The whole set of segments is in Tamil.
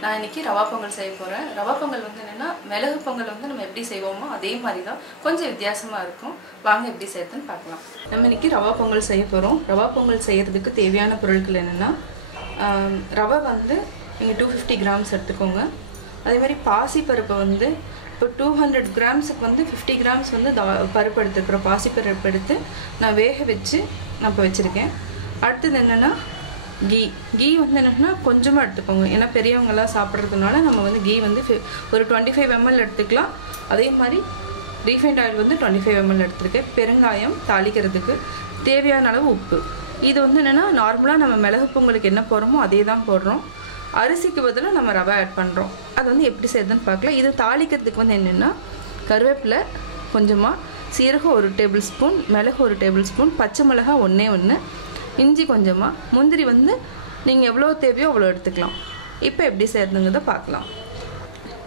நான் இன்னைக்கு ரவா பொங்கல் செய்ய போறேன். ரவா பொங்கல் வந்து என்னன்னா மிளகு பொங்கல் வந்து நம்ம எப்படி செய்வோமோ அதே மாதிரி தான், கொஞ்சம் வித்தியாசமா இருக்கும். வாங்க எப்படி செய்யறதுன்னு பார்க்கலாம். நம்ம இன்னைக்கு ரவா பொங்கல் செய்ய போறோம். ரவா பொங்கல் செய்யறதுக்கு தேவையான பொருட்கள் என்னன்னா ரவை வந்து நீங்க 250 கிராம்ஸ் எடுத்துக்கோங்க. அதே மாதிரி பாசி பருப்பு வந்து இப்போ 200 கிராம்ஸுக்கு வந்து 50 கிராம்ஸ் வந்து பருப்பு எடுத்துக்கிறோம். பாசி பருப்பு எடுத்து நான் வேக வச்சு நான் இப்போ வச்சுருக்கேன். அடுத்தது என்னென்னா கீ வந்து என்னென்னா கொஞ்சமாக எடுத்துக்கோங்க. ஏன்னா பெரியவங்களாம் சாப்பிட்றதுனால நம்ம வந்து கீ வந்து ஒரு 25 ml எடுத்துக்கலாம். அதே மாதிரி ரீஃபைண்ட் ஆயில் வந்து 25 ml எடுத்துருக்கேன். பெருங்காயம் தாளிக்கிறதுக்கு, தேவையான அளவு உப்பு. இது வந்து என்னென்னா நார்மலாக நம்ம மிளகு பொங்கலுக்கு என்ன போடுறோமோ அதே தான் போடுறோம். அரிசிக்கு பதிலாக நம்ம ரவை ஆட் பண்ணுறோம். அது வந்து எப்படி செய்யுதுன்னு பார்க்கலாம். இது தாளிக்கிறதுக்கு வந்து என்னென்னா கருவேப்பிலை கொஞ்சமாக, சீரகம் 1 டேபிள் ஸ்பூன், மிளகு 1 டேபிள் ஸ்பூன், பச்சை மிளகாய் 1, இஞ்சி கொஞ்சமாக, முந்திரி வந்து நீங்கள் எவ்வளோ தேவையோ அவ்வளோ எடுத்துக்கலாம். இப்போ எப்படி செய்யறதுங்கிறத பார்க்கலாம்.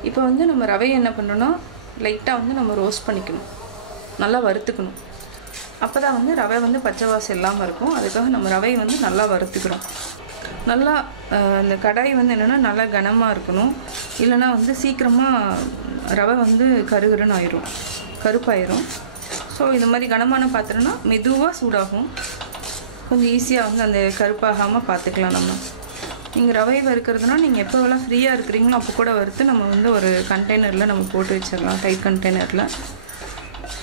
இப்போ வந்து நம்ம ரவையை என்ன பண்ணுறோன்னா லைட்டாக வந்து நம்ம ரோஸ்ட் பண்ணிக்கணும், நல்லா வறுத்துக்கணும். அப்போ தான் வந்து ரவை வந்து பச்சை வாசம் இல்லாமல் இருக்கும். அதுக்காக நம்ம ரவையை வந்து நல்லா வறுத்துக்கிறோம். நல்லா அந்த கடாய் வந்து என்னென்னா நல்லா கனமாக இருக்கணும். இல்லைனா வந்து சீக்கிரமாக ரவை வந்து கருகருன்னு ஆயிரும், கருப்பாயிரும். ஸோ இது மாதிரி கனமான பாத்திரம்னா மெதுவாக சூடாகும், கொஞ்சம் ஈஸியாக வந்து அந்த கருப்பாகாமல் பார்த்துக்கலாம். நம்ம நீங்கள் ரவை வறுக்கிறதுனா நீங்கள் எப்போவெல்லாம் ஃப்ரீயாக இருக்கிறீங்களோ அப்போ கூட வறுத்து நம்ம வந்து ஒரு கண்டெய்னரில் நம்ம போட்டு வச்சிடலாம், டைட் கண்டெய்னரில்.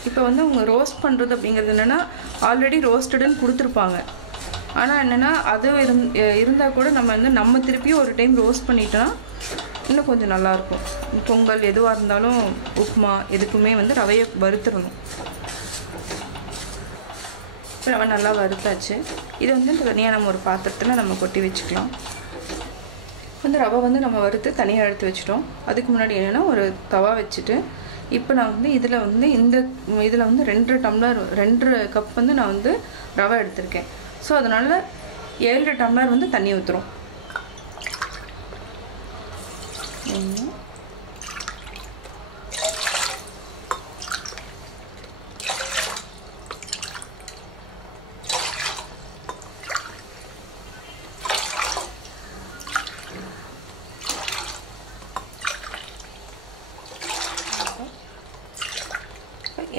இப்போ வந்து அவங்க ரோஸ்ட் பண்ணுறது அப்படிங்கிறது என்னென்னா ஆல்ரெடி ரோஸ்டடுன்னு கொடுத்துருப்பாங்க. ஆனால் என்னென்னா அது இருந்தால் கூட நம்ம திருப்பியும் ஒரு டைம் ரோஸ்ட் பண்ணிட்டோன்னா இன்னும் கொஞ்சம் நல்லாயிருக்கும். பொங்கல் எதுவாக இருந்தாலும் உப்புமா எதுக்குமே வந்து ரவையை வறுத்துடணும். ரவை நல்லா வறுத்தாச்சு. இது வந்து தனியாக நம்ம ஒரு பாத்திரத்தில் நம்ம கொட்டி வச்சுக்கலாம். வந்து ரவை வந்து நம்ம வறுத்து தனியாக எடுத்து வச்சுட்டோம். அதுக்கு முன்னாடி என்னென்னா ஒரு தவா வச்சுட்டு இப்போ நான் வந்து இதில் வந்து 2 கப் வந்து நான் வந்து ரவை எடுத்திருக்கேன். ஸோ அதனால் 7 டம்ளர் வந்து தண்ணி ஊற்றுறோம்.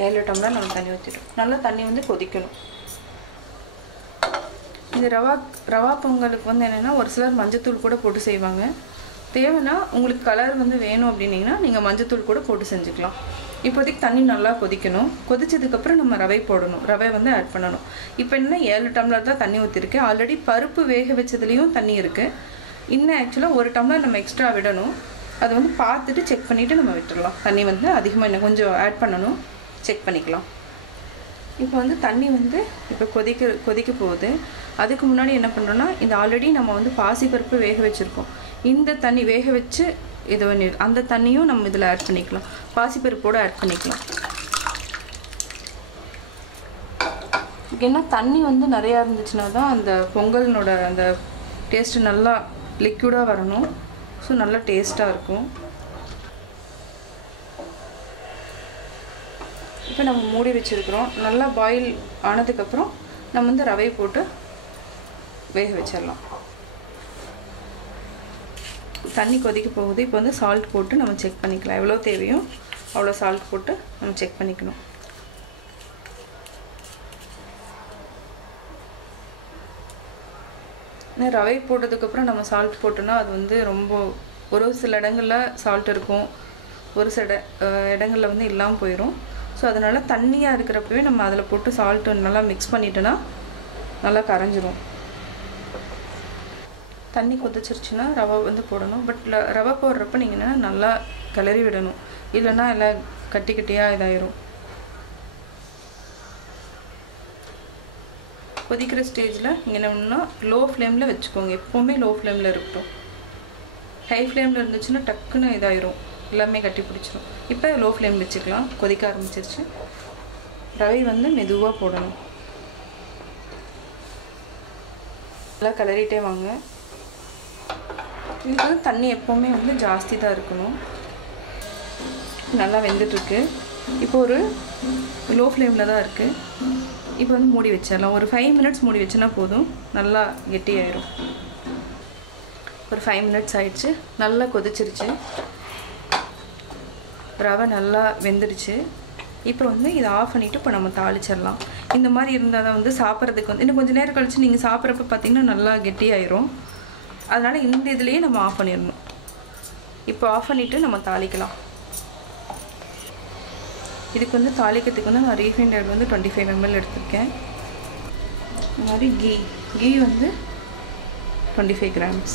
ஏழு டம்ளர் நம்ம தண்ணி ஊற்றிட்டோம். நல்லா தண்ணி வந்து கொதிக்கணும். இந்த ரவா பொங்கலுக்கு வந்து என்னென்னா ஒரு சிலர் மஞ்சத்தூள் கூட போட்டு செய்வாங்க. தேவைன்னா உங்களுக்கு கலர் வந்து வேணும் அப்படின்னீங்கன்னா நீங்கள் மஞ்சத்தூள் கூட போட்டு செஞ்சுக்கலாம். இப்போதைக்கு தண்ணி நல்லா கொதிக்கணும். கொதிச்சதுக்கப்புறம் நம்ம ரவை போடணும், ரவை வந்து ஆட் பண்ணணும். இப்போ என்ன 7 டம்ளர் தான் தண்ணி ஊற்றிருக்கேன். ஆல்ரெடி பருப்பு வேக வச்சதுலேயும் தண்ணி இருக்குது. இன்னும் ஆக்சுவலாக 1 டம்ளர் நம்ம எக்ஸ்ட்ரா விடணும். அதை வந்து பார்த்துட்டு செக் பண்ணிவிட்டு நம்ம விட்டுடலாம். தண்ணி வந்து அதிகமாக இன்னும் கொஞ்சம் ஆட் பண்ணணும், செக் பண்ணிக்கலாம். இப்போ வந்து தண்ணி வந்து இப்போ கொதிக்க போகுது. அதுக்கு முன்னாடி என்ன பண்ணுறோன்னா இந்த ஆல்ரெடி நம்ம வந்து பாசிப்பருப்பு வேக வச்சுருக்கோம். இந்த தண்ணி வேக வச்சு இது பண்ணி அந்த தண்ணியும் நம்ம இதில் ஆட் பண்ணிக்கலாம், பாசிப்பருப்போடு ஆட் பண்ணிக்கலாம். ஏன்னா தண்ணி வந்து நிறையா இருந்துச்சுன்னா தான் அந்த பொங்கலினோட அந்த டேஸ்ட்டு நல்லா லிக்விடாக வரணும். ஸோ நல்லா டேஸ்ட்டாக இருக்கும். இப்போ நம்ம மூடி வச்சுருக்கிறோம். நல்லா பாயில் ஆனதுக்கப்புறம் நம்ம வந்து ரவை போட்டு வேக வச்சிடலாம். தண்ணி கொதிக்க போகுது. இப்போ வந்து சால்ட் போட்டு நம்ம செக் பண்ணிக்கலாம். எவ்வளோ தேவையோ அவ்வளோ சால்ட் போட்டு நம்ம செக் பண்ணிக்கணும். ரவை போட்டதுக்கப்புறம் நம்ம சால்ட் போட்டோன்னா அது வந்து ரொம்ப ஒரு சில இடங்களில் சால்ட் இருக்கும், ஒரு சில இடங்களில் வந்து இல்லாமல் போயிடும். ஸோ அதனால் தண்ணியாக இருக்கிறப்பவே நம்ம அதில் போட்டு சால்ட்டு நல்லா மிக்ஸ் பண்ணிட்டோன்னா நல்லா கரைஞ்சிரும். தண்ணி கொதிச்சிருச்சுன்னா ரவை வந்து போடணும். பட் ரவை போடுறப்ப நீங்கள் என்னென்னா நல்லா கிளறி விடணும், இல்லைன்னா எல்லாம் கட்டி கட்டியாக இதாயிரும். கொதிக்கிற ஸ்டேஜில் நீங்கள் என்ன பண்ணணும்னா லோ ஃப்ளேமில் வச்சுக்கோங்க. எப்போவுமே லோ ஃப்ளேமில் இருக்கட்டும். ஹை ஃப்ளேமில் இருந்துச்சுன்னா டக்குன்னு இதாயிரும், எல்லாமே கட்டி பிடிச்சிரும். இப்போ லோ ஃப்ளேம் வச்சுக்கலாம். கொதிக்க ஆரம்பிச்சிருச்சு. ரவை வந்து மெதுவாக போடணும். நல்லா கிளறிட்டே வாங்க. இதுக்கு வந்து தண்ணி எப்போவுமே வந்து ஜாஸ்தி தான் இருக்கணும். நல்லா வெந்துட்டுருக்கு. இப்போ ஒரு லோ ஃப்ளேமில் தான் இருக்குது. இப்போ வந்து மூடி வச்சிடலாம். ஒரு 5 மினிட்ஸ் மூடி வச்சுனா போதும், நல்லா கெட்டியாயிரும். ஒரு 5 minutes ஆயிடுச்சு. நல்லா கொதிச்சிருச்சு. ரவை நல்லா வெந்துடுச்சு. இப்போ வந்து இதை ஆஃப் பண்ணிவிட்டு இப்போ நம்ம தாளிச்சிடலாம். இந்த மாதிரி இருந்தால் தான் வந்து சாப்பிட்றதுக்கு வந்து இன்னும் கொஞ்சம் நேரம் கழிச்சு நீங்கள் சாப்பிட்றப்ப பார்த்தீங்கன்னா நல்லா கெட்டியாயிரும். அதனால் இந்த இதுலேயே நம்ம ஆஃப் பண்ணிடணும். இப்போ ஆஃப் பண்ணிவிட்டு நம்ம தாளிக்கலாம். இதுக்கு வந்து தாளிக்கிறதுக்கு வந்து நான் ரீஃபைண்ட் ஆயில் வந்து 25 ml எடுத்திருக்கேன். இந்த மாதிரி கீ வந்து 25 grams.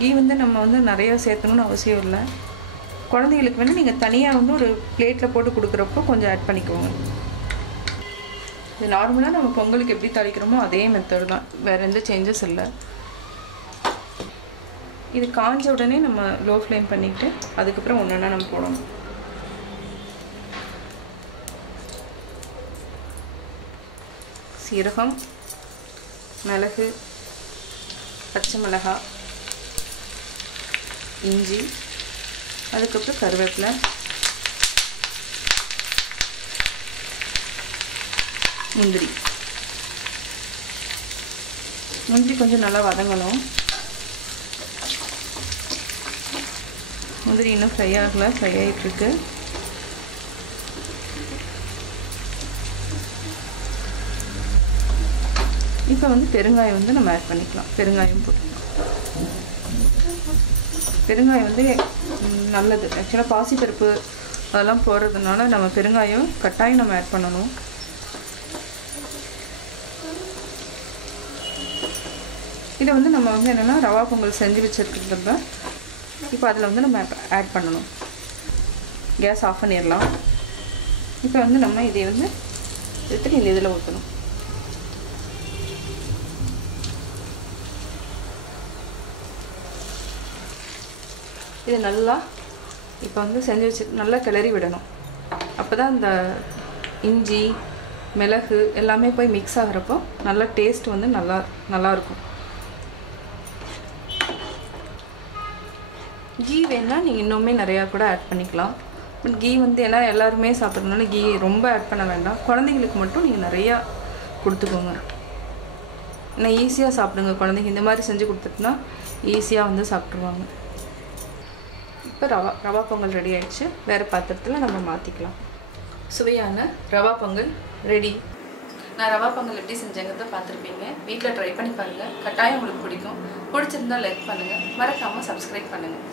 கீ வந்து நம்ம வந்து நிறையா சேர்த்தணும்னு அவசியம் இல்லை. குழந்தைகளுக்கு வந்து நீங்கள் தனியாக வந்து ஒரு பிளேட்டில் போட்டு கொடுக்குறப்போ கொஞ்சம் ஆட் பண்ணிக்கோங்க. இது நார்மலாக நம்ம பொங்கலுக்கு எப்படி தாளிக்கிறோமோ அதே மெத்தட் தான், வேறு எந்த சேஞ்சஸ் இல்லை. இது காஞ்ச உடனே நம்ம லோ ஃப்ளேம் பண்ணிவிட்டு அதுக்கப்புறம் ஒன்றா நம்ம போடணும். சீரகம், மிளகு, பச்சை மிளகாய், இஞ்சி, அதுக்கப்புறம் கருவேப்பிலை, முந்திரி கொஞ்சம் நல்லா வதங்கணும். முந்திரி இன்னும் ஃப்ரை ஆகலை, ஃப்ரை ஆகிட்டுருக்கு. இப்போ வந்து பெருங்காயம் வந்து நம்ம ஆட் பண்ணிக்கலாம். பெருங்காயம் போட்டுக்கலாம். பெருங்காயம் வந்து நல்லது. ஆக்சுவலாக பாசிப்பருப்பு அதெல்லாம் போடுறதுனால நம்ம பெருங்காயம் கட்டாயம் நம்ம ஆட் பண்ணணும். இதை வந்து நம்ம வந்து என்னென்னா ரவா பொங்கல் செஞ்சு வச்சுருக்கிறத இப்போ அதில் வந்து நம்ம ஆட் பண்ணணும். கேஸ் ஆஃப் பண்ணிடலாம். இப்போ வந்து நம்ம இதை வந்து எடுத்துட்டு இந்த இதில் ஊற்றணும். இது நல்லா இப்போ வந்து செஞ்சு வச்சு நல்லா கிளறி விடணும். அப்போ தான் இந்த இஞ்சி மிளகு எல்லாமே போய் மிக்ஸ் ஆகிறப்போ நல்லா டேஸ்ட் வந்து நல்லாயிருக்கும். கீ வேணால் நீங்கள் இன்னுமே நிறையா கூட ஆட் பண்ணிக்கலாம். பட் கீ வந்து ஏன்னா எல்லாருமே சாப்பிட்றதுனால கீ ரொம்ப ஆட் பண்ண வேண்டாம். குழந்தைங்களுக்கு மட்டும் நீங்கள் நிறையா கொடுத்துக்கோங்க. ஏன்னா ஈஸியாக சாப்பிடுங்க குழந்தைங்க. இந்த மாதிரி செஞ்சு கொடுத்துட்டுனா ஈஸியாக வந்து சாப்பிட்ருவாங்க. இப்போ ரவா பொங்கல் ரெடி ஆயிடுச்சு. வேறு பாத்திரத்தில் நம்ம மாற்றிக்கலாம். சுவையான ரவா பொங்கல் ரெடி. நான் ரவா பொங்கல் எப்படி செஞ்சேங்கிறத பார்த்துருப்பீங்க. வீட்டில் ட்ரை பண்ணி பாருங்கள். கட்டாயம் உங்களுக்கு பிடிக்கும். பிடிச்சிருந்தா லைக் பண்ணுங்கள். மறக்காமல் சப்ஸ்கிரைப் பண்ணுங்கள்.